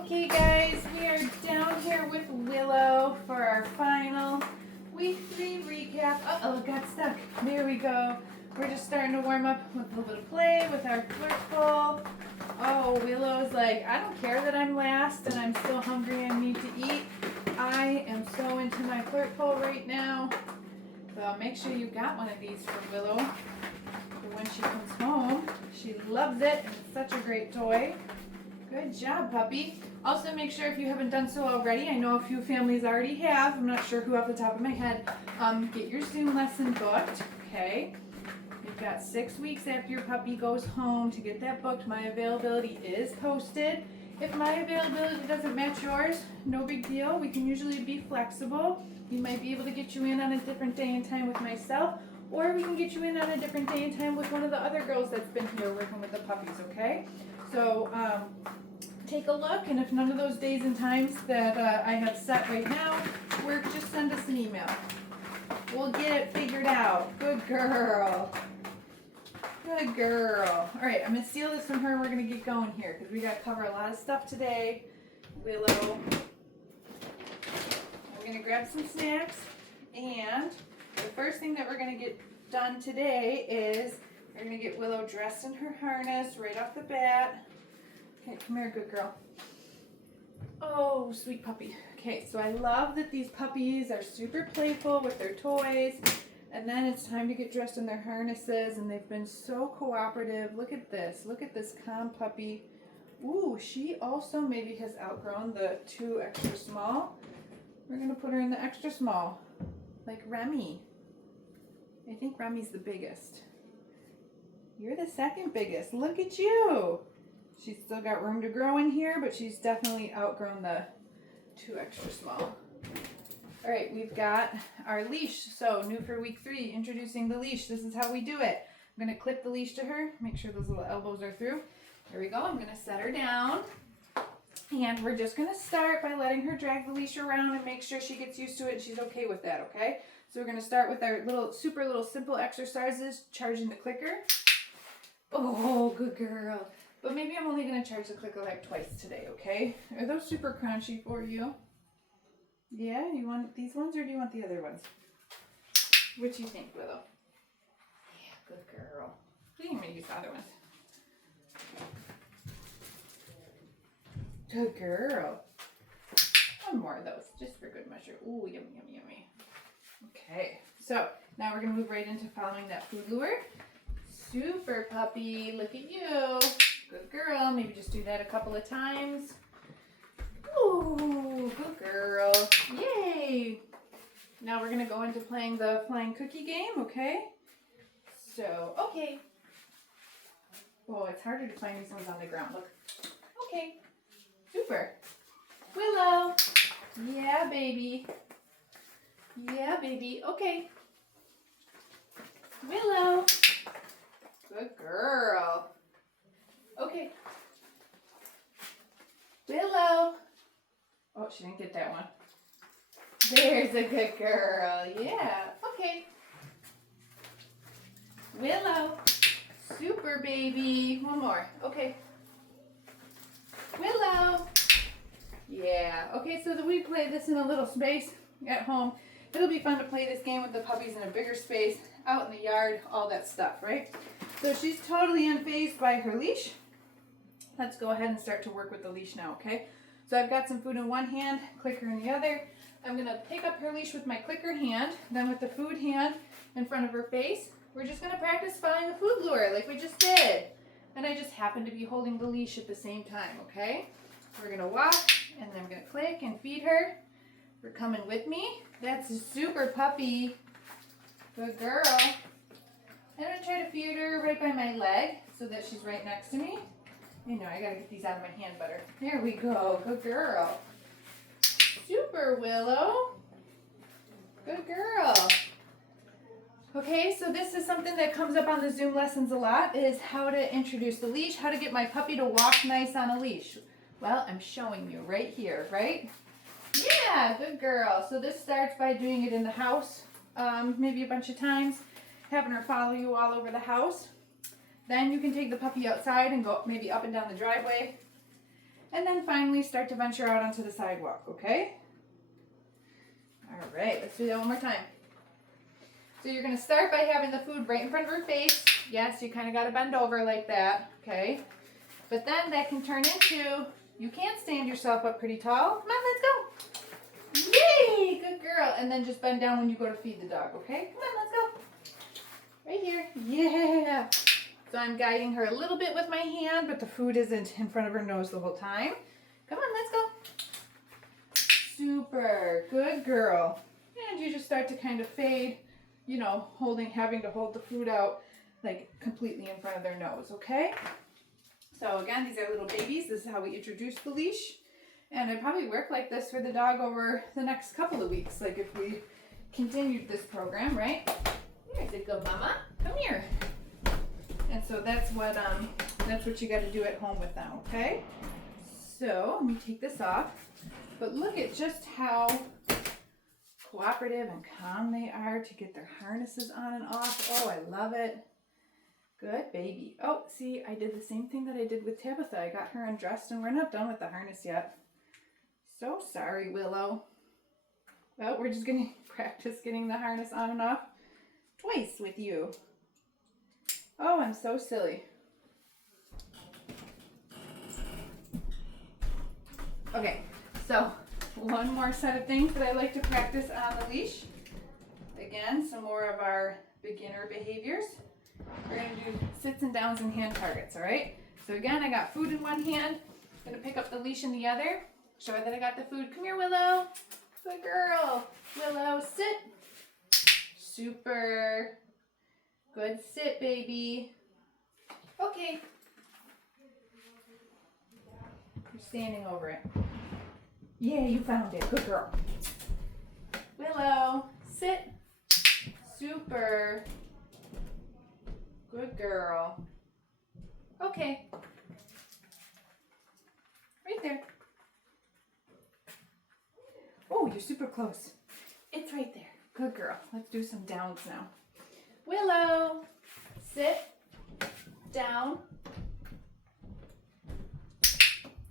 Okay guys, we are down here with Willow for our final week 3 recap. Uh-oh, it got stuck. There we go. We're just starting to warm up with a little bit of play with our flirt ball. Oh, Willow's like, I don't care that I'm last and I'm still hungry and need to eat. I am so into my flirt ball right now. So make sure you got one of these for Willow for when she comes home. She loves it and it's such a great toy. Good job, puppy. Also, make sure if you haven't done so already, I know a few families already have, I'm not sure who off the top of my head, get your Zoom lesson booked, okay? You've got 6 weeks after your puppy goes home to get that booked. My availability is posted. If my availability doesn't match yours, no big deal. We can usually be flexible. We might be able to get you in on a different day and time with myself, or we can get you in on a different day and time with one of the other girls that's been here working with the puppies, okay? So, take a look, and if none of those days and times that I have set right now work, just send us an email. We'll get it figured out. Good girl. Good girl. All right, I'm going to steal this from her, and we're going to get going here, because we got to cover a lot of stuff today. Willow. We're going to grab some snacks, and the first thing that we're going to get done today is we're going to get Willow dressed in her harness right off the bat. Okay, come here, good girl. Oh, sweet puppy. Okay, so I love that these puppies are super playful with their toys, and then it's time to get dressed in their harnesses, and they've been so cooperative. Look at this. Look at this calm puppy. Ooh, she also maybe has outgrown the 2 extra small. We're going to put her in the extra small, like Remy. I think Remy's the biggest. You're the second biggest. Look at you. She's still got room to grow in here, but she's definitely outgrown the 2 extra small. All right, we've got our leash. So new for week 3, introducing the leash. This is how we do it. I'm going to clip the leash to her, make sure those little elbows are through. There we go. I'm going to set her down. And we're just going to start by letting her drag the leash around and make sure she gets used to it and she's okay with that, okay? So we're going to start with our super simple exercises, charging the clicker. Oh, good girl. But maybe I'm only going to charge the clicker like twice today, okay? Are those super crunchy for you? Yeah? You want these ones or do you want the other ones? What do you think, Willow? Yeah, good girl. I think I'm going to use the other ones. Good girl. One more of those, just for good measure. Ooh, yummy, yummy, yummy. Okay, so now we're going to move right into following that food lure. Super puppy, look at you. Good girl. Maybe just do that a couple of times. Ooh, good girl. Yay. Now we're going to go into playing the flying cookie game, okay? So, okay. Oh, it's harder to find these ones on the ground. Look. Okay. Super. Willow. Yeah, baby. Yeah, baby. Okay. Willow. Good girl. Okay. Willow. Oh, she didn't get that one. There's a good girl. Yeah. Okay. Willow. Super baby. One more. Okay. Willow. Yeah. Okay, so that we play this in a little space at home. It'll be fun to play this game with the puppies in a bigger space, out in the yard, all that stuff, right? So she's totally unfazed by her leash. Let's go ahead and start to work with the leash now, okay? So I've got some food in one hand, clicker in the other. I'm going to pick up her leash with my clicker hand, then with the food hand in front of her face. We're just going to practice following the food lure like we just did. And I just happen to be holding the leash at the same time, okay? We're going to walk, and then I'm going to click and feed her. You're coming with me. That's a super puppy. Good girl. I'm going to try to feed her right by my leg so that she's right next to me. You know, I got to get these out of my hand better. There we go. Good girl. Super, Willow. Good girl. Okay, so this is something that comes up on the Zoom lessons a lot, is how to introduce the leash, how to get my puppy to walk nice on a leash. Well, I'm showing you right here, right? Yeah, good girl. So this starts by doing it in the house, maybe a bunch of times, having her follow you all over the house. Then you can take the puppy outside and go maybe up and down the driveway. And then finally start to venture out onto the sidewalk, okay? All right, let's do that one more time. So you're gonna start by having the food right in front of her face. Yes, you kind of gotta bend over like that, okay? But then that can turn into, you can stand yourself up pretty tall. Come on, let's go. Yay, good girl. And then just bend down when you go to feed the dog, okay? Come on, let's go. Right here, yeah. So I'm guiding her a little bit with my hand, but the food isn't in front of her nose the whole time. Come on, let's go. Super, good girl. And you just start to kind of fade, you know, having to hold the food out like completely in front of their nose, okay? So again, these are little babies. This is how we introduce the leash. And I'd probably work like this for the dog over the next couple of weeks, like if we continued this program, right? Here's a good mama. Come here. And so that's what you got to do at home with them, okay? So let me take this off. But look at just how cooperative and calm they are to get their harnesses on and off. Oh, I love it. Good baby. Oh, see, I did the same thing that I did with Tabitha. I got her undressed and we're not done with the harness yet. So sorry, Willow. Well, we're just going to practice getting the harness on and off twice with you. Oh, I'm so silly. Okay, so one more set of things that I like to practice on the leash. Again, some more of our beginner behaviors. We're going to do sits and downs and hand targets, all right? So again, I got food in one hand. I'm going to pick up the leash in the other. Show her that I got the food. Come here, Willow. Good girl. Willow, sit. Super. Good sit, baby. Okay. You're standing over it. Yeah, you found it. Good girl. Willow, sit. Super. Good girl. Okay. Right there. Oh, you're super close. It's right there. Good girl. Let's do some downs now. Willow, sit, down.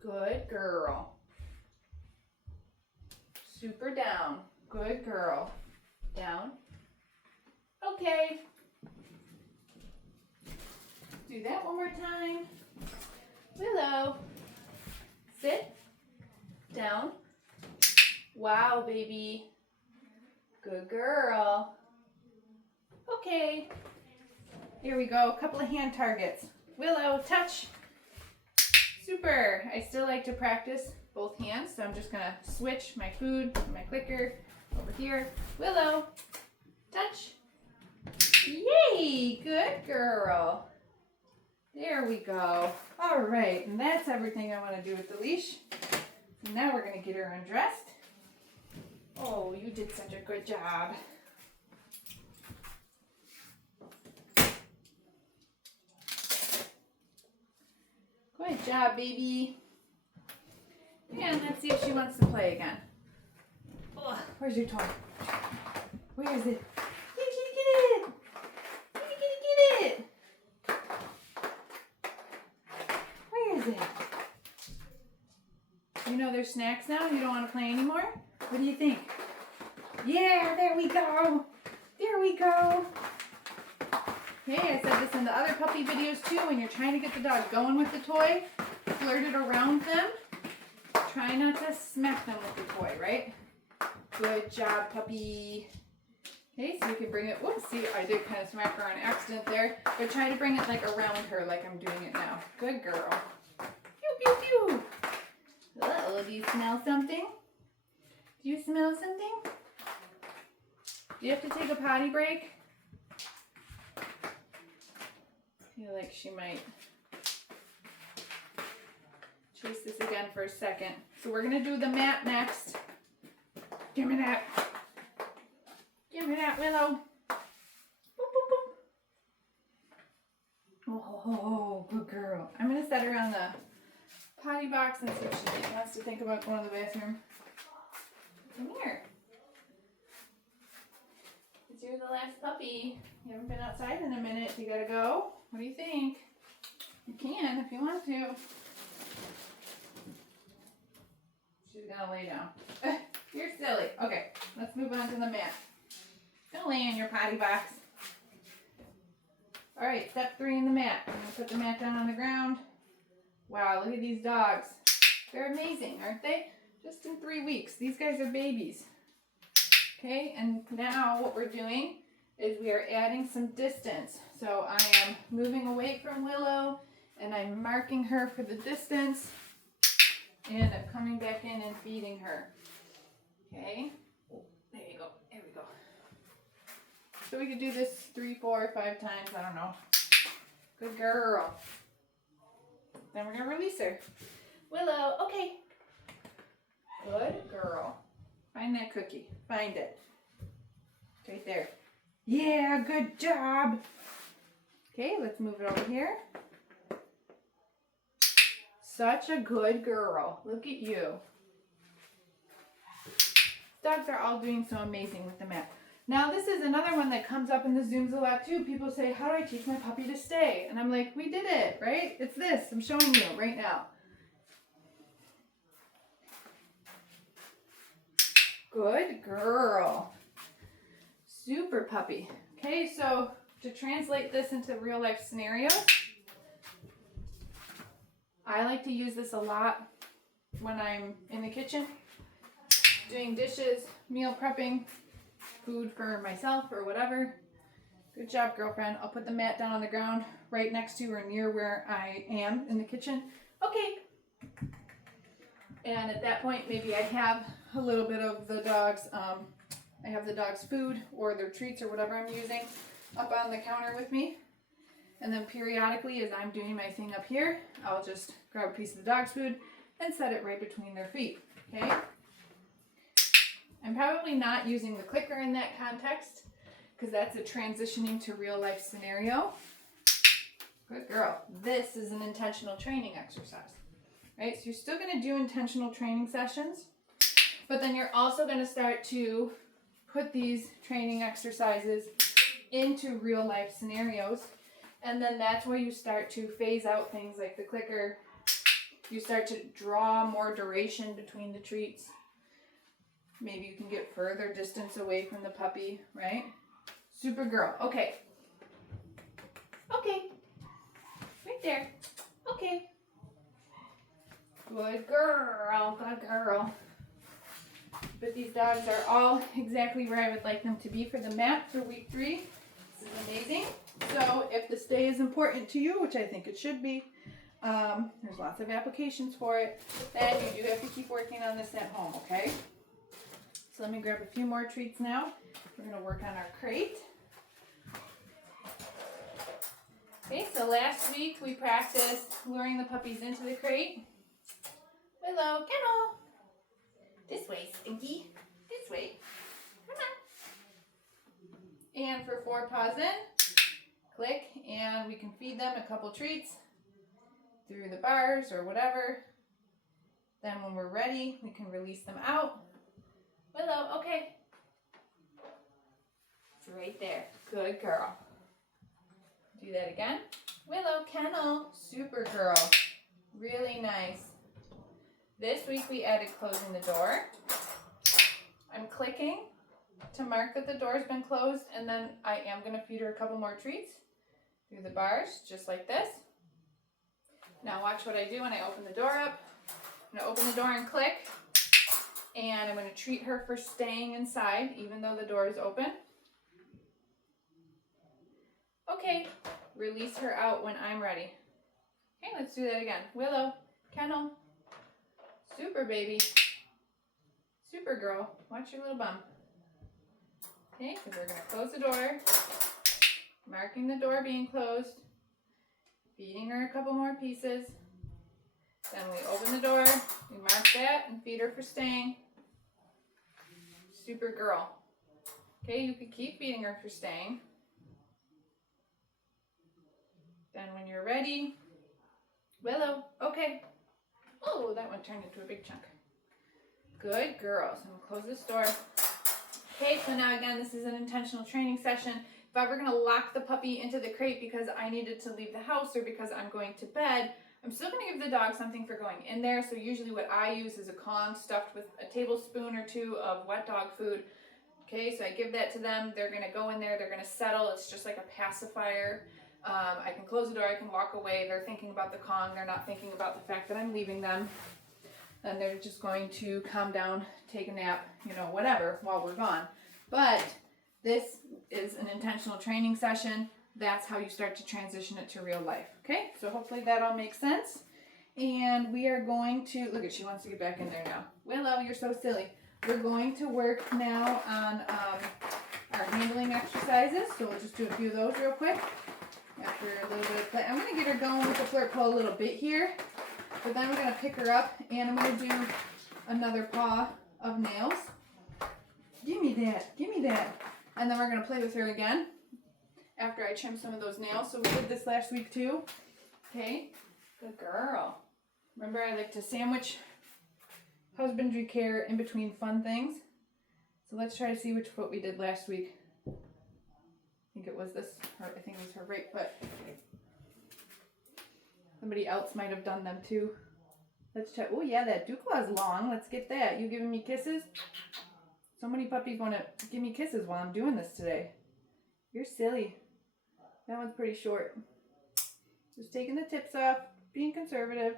Good girl. Super down. Good girl. Down. Okay. Do that one more time. Willow, sit, down. Wow, baby. Good girl. Okay. Here we go. A couple of hand targets. Willow, touch. Super. I still like to practice both hands, so I'm just going to switch my food, my clicker over here. Willow, touch. Yay. Good girl. There we go. All right. And that's everything I want to do with the leash. So now we're going to get her undressed. Oh, you did such a good job. Good job, baby. And let's see if she wants to play again. Oh, where's your toy? Where is it? Kitty, get it! Kitty, get it! Where is it? You know there's snacks now? You don't want to play anymore? What do you think? Yeah, there we go. There we go. Hey, I said this in the other puppy videos too. When you're trying to get the dog going with the toy, flirt it around them. Try not to smack them with the toy, right? Good job, puppy. Okay, so you can bring it. Whoops, see, I did kind of smack her on accident there. But try to bring it like around her like I'm doing it now. Good girl. Pew, pew, pew. Uh-oh, do you smell something? Do you smell something? Do you have to take a potty break? I feel like she might chase this again for a second. So we're going to do the mat next. Give me that. Give me that, Willow. Boop, boop, boop. Oh, good girl. I'm going to set her on the potty box and see if she wants to think about going to the bathroom. Come here. It's you're the last puppy. You haven't been outside in a minute. You gotta go. What do you think? You can if you want to. gonna lay down. You're silly. Okay, let's move on to the mat. Gonna lay in your potty box. All right, step 3 in the mat. I'm gonna put the mat down on the ground. Wow, look at these dogs. They're amazing, aren't they? Just in 3 weeks. These guys are babies. Okay, and now what we're doing is we are adding some distance. So I am moving away from Willow and I'm marking her for the distance and I'm coming back in and feeding her. Okay, there you go, there we go. So we could do this 3, 4, 5 times, I don't know. Good girl. Then we're gonna release her. Willow, okay. Good girl. Find that cookie, find it. It's right there. Yeah, good job. Okay, let's move it over here. Such a good girl. Look at you. Dogs are all doing so amazing with the mat. Now this is another one that comes up in the Zooms a lot too. People say, how do I teach my puppy to stay? And I'm like, we did it, right? It's this. I'm showing you right now. Good girl. Super puppy. Okay, so to translate this into real life scenarios, I like to use this a lot when I'm in the kitchen, doing dishes, meal prepping, food for myself or whatever. Good job, girlfriend. I'll put the mat down on the ground right next to or near where I am in the kitchen. Okay. And at that point, maybe I have a little bit of the dog's, I have the dog's food or their treats or whatever I'm using up on the counter with me. And then periodically, as I'm doing my thing up here, I'll just grab a piece of the dog's food and set it right between their feet, okay? I'm probably not using the clicker in that context because that's a transitioning to real life scenario. Good girl. This is an intentional training exercise, right? So you're still going to do intentional training sessions, but then you're also going to start to put these training exercises into real life scenarios. And then that's where you start to phase out things like the clicker. You start to draw more duration between the treats. Maybe you can get further distance away from the puppy, right? Super girl. Okay. Okay. Right there. Okay. Good girl. Good girl. But these dogs are all exactly where I would like them to be for the mat for week 3. This is amazing. So if the stay is important to you, which I think it should be, there's lots of applications for it, then you do have to keep working on this at home, okay? So let me grab a few more treats now. We're going to work on our crate. Okay, so last week we practiced luring the puppies into the crate. Willow, kennel. This way, Stinky. This way. Come on. And for 4 paws in, click, and we can feed them a couple treats through the bars or whatever. Then when we're ready, we can release them out. Willow, okay. It's right there. Good girl. Do that again. Willow, kennel. Super girl. Really nice. This week we added closing the door. I'm clicking to mark that the door's been closed, and then I am going to feed her a couple more treats through the bars, just like this. Now watch what I do when I open the door up. I'm going to open the door and click, and I'm going to treat her for staying inside, even though the door is open. Okay, release her out when I'm ready. Okay, let's do that again. Willow, kennel. Super baby. Super girl. Watch your little bum. Okay, so we're going to close the door. Marking the door being closed. Feeding her a couple more pieces. Then we open the door. We mark that and feed her for staying. Super girl. Okay, you can keep feeding her for staying. Then when you're ready, Willow, okay. Oh, that one turned into a big chunk. Good girl. So I'm going to close this door. Okay, so now again, this is an intentional training session. If I were going to lock the puppy into the crate because I needed to leave the house or because I'm going to bed, I'm still going to give the dog something for going in there. So usually what I use is a Kong stuffed with a tablespoon or two of wet dog food. Okay, so I give that to them. They're going to go in there. They're going to settle. It's just like a pacifier. I can close the door. I can walk away. They're thinking about the Kong. They're not thinking about the fact that I'm leaving them. And they're just going to calm down, take a nap, you know, whatever, while we're gone. But this is an intentional training session. That's how you start to transition it to real life. Okay, so hopefully that all makes sense. And we are going to, look at, she wants to get back in there now. Willow, you're so silly. We're going to work now on our handling exercises. So we'll just do a few of those real quick. After a little bit of play. I'm going to get her going with the flirt pull a little bit here. But then we're going to pick her up and I'm going to do another paw of nails. Give me that. Give me that. And then we're going to play with her again after I trim some of those nails. So we did this last week too. Okay. Good girl. Remember, I like to sandwich husbandry care in between fun things. So let's try to see which foot we did last week. I think it was this. I think it was her right foot. Somebody else might have done them too. Let's check. Oh yeah, that dew claw is long. Let's get that. You giving me kisses? So many puppies want to give me kisses while I'm doing this today. You're silly. That one's pretty short. Just taking the tips off, being conservative.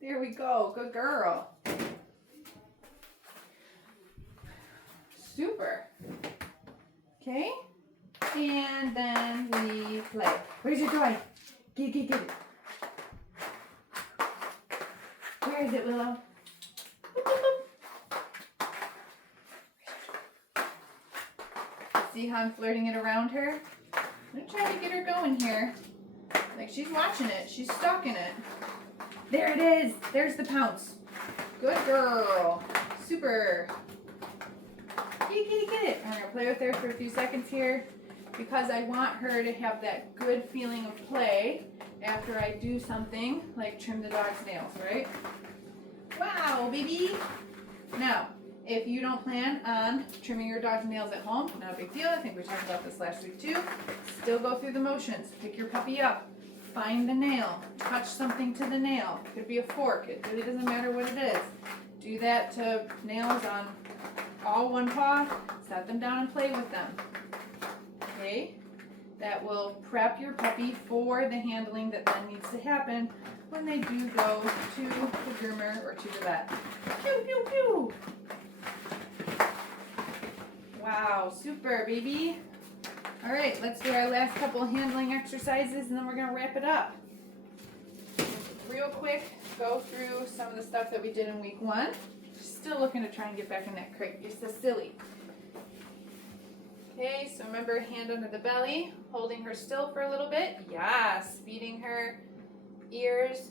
There we go. Good girl. Super. Okay. And then we play. Where's your toy? Get it. Where is it, Willow? See how I'm flirting it around her? I'm going to try to get her going here. Like she's watching it. She's stuck in it. There it is. There's the pounce. Good girl. Super. Get it. I'm going to play with her for a few seconds here because I want her to have that good feeling of play after I do something like trim the dog's nails, right? Wow, baby. Now, if you don't plan on trimming your dog's nails at home, not a big deal. I think we talked about this last week too. Still go through the motions. Pick your puppy up. Find the nail. Touch something to the nail. It could be a fork. It really doesn't matter what it is. Do that to nails on all one paw. Set them down and play with them. Okay? That will prep your puppy for the handling that then needs to happen when they do go to the groomer or to the vet. Pew, pew, pew. Wow, super, baby. All right, let's do our last couple handling exercises and then we're gonna wrap it up. Real quick, go through some of the stuff that we did in week 1. Still looking to try and get back in that crate. You're so silly. Okay, so remember, hand under the belly, holding her still for a little bit. Yes, feeding her ears,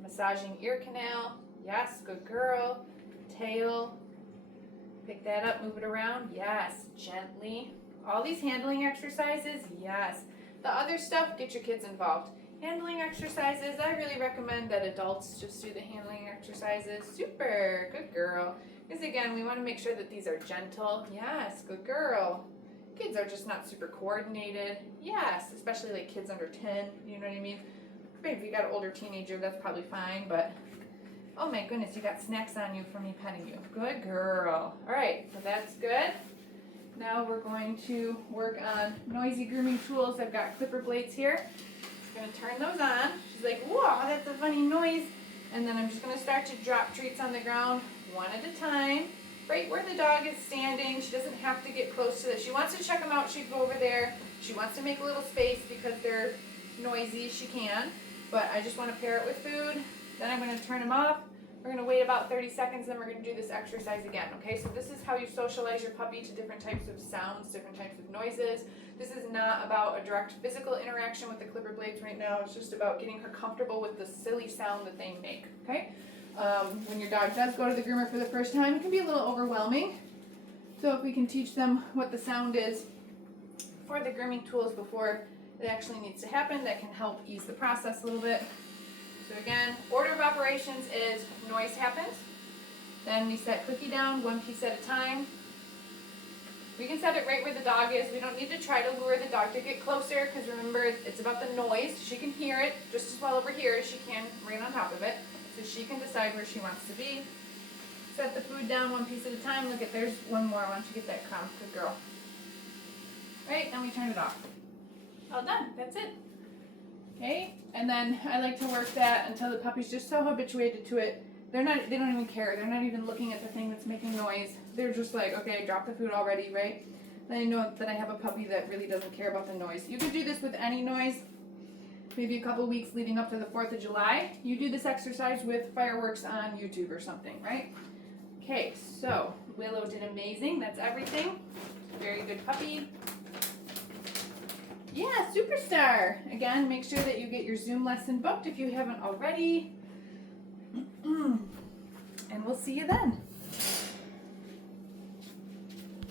massaging ear canal. Yes, good girl. Tail. Pick that up, move it around. Yes, gently. All these handling exercises, yes. The other stuff, get your kids involved. Handling exercises, I really recommend that adults just do the handling exercises. Super, good girl. Because again, we want to make sure that these are gentle. Yes, good girl. Kids are just not super coordinated. Yes, especially like kids under 10, you know what I mean? Maybe if you got an older teenager, that's probably fine, but oh my goodness, you got snacks on you from me petting you. Good girl. All right, so that's good. Now we're going to work on noisy grooming tools. I've got clipper blades here. I'm going to turn those on. She's like, whoa, that's a funny noise. And then I'm just going to start to drop treats on the ground one at a time, right where the dog is standing. She doesn't have to get close to this. She wants to check them out, she'd go over there. She wants to make a little space because they're noisy, she can. But I just want to pair it with food. Then I'm going to turn them off. We're going to wait about 30 seconds, then we're going to do this exercise again, okay? So this is how you socialize your puppy to different types of sounds, different types of noises. This is not about a direct physical interaction with the clipper blades right now. It's just about getting her comfortable with the silly sound that they make, okay? When your dog does go to the groomer for the first time, it can be a little overwhelming. So if we can teach them what the sound is for the grooming tools before it actually needs to happen, that can help ease the process a little bit. So again, order of operations is noise happens. Then we set cookie down one piece at a time. We can set it right where the dog is. We don't need to try to lure the dog to get closer because remember, it's about the noise. She can hear it just as well over here as she can right on top of it. So she can decide where she wants to be. Set the food down one piece at a time. Look at, there's one more. Why don't you get that crumb? Good girl. Right, and we turn it off. All done. That's it. Okay, and then I like to work that until the puppy's just so habituated to it. They don't even care. They're not even looking at the thing that's making noise. They're just like, okay, I dropped the food already, right? Then I know that I have a puppy that really doesn't care about the noise. You can do this with any noise. Maybe a couple weeks leading up to the 4th of July. You do this exercise with fireworks on YouTube or something, right? Okay, so Willow did amazing. That's everything. Very good puppy. Yeah, superstar. Again, make sure that you get your Zoom lesson booked if you haven't already. And we'll see you then.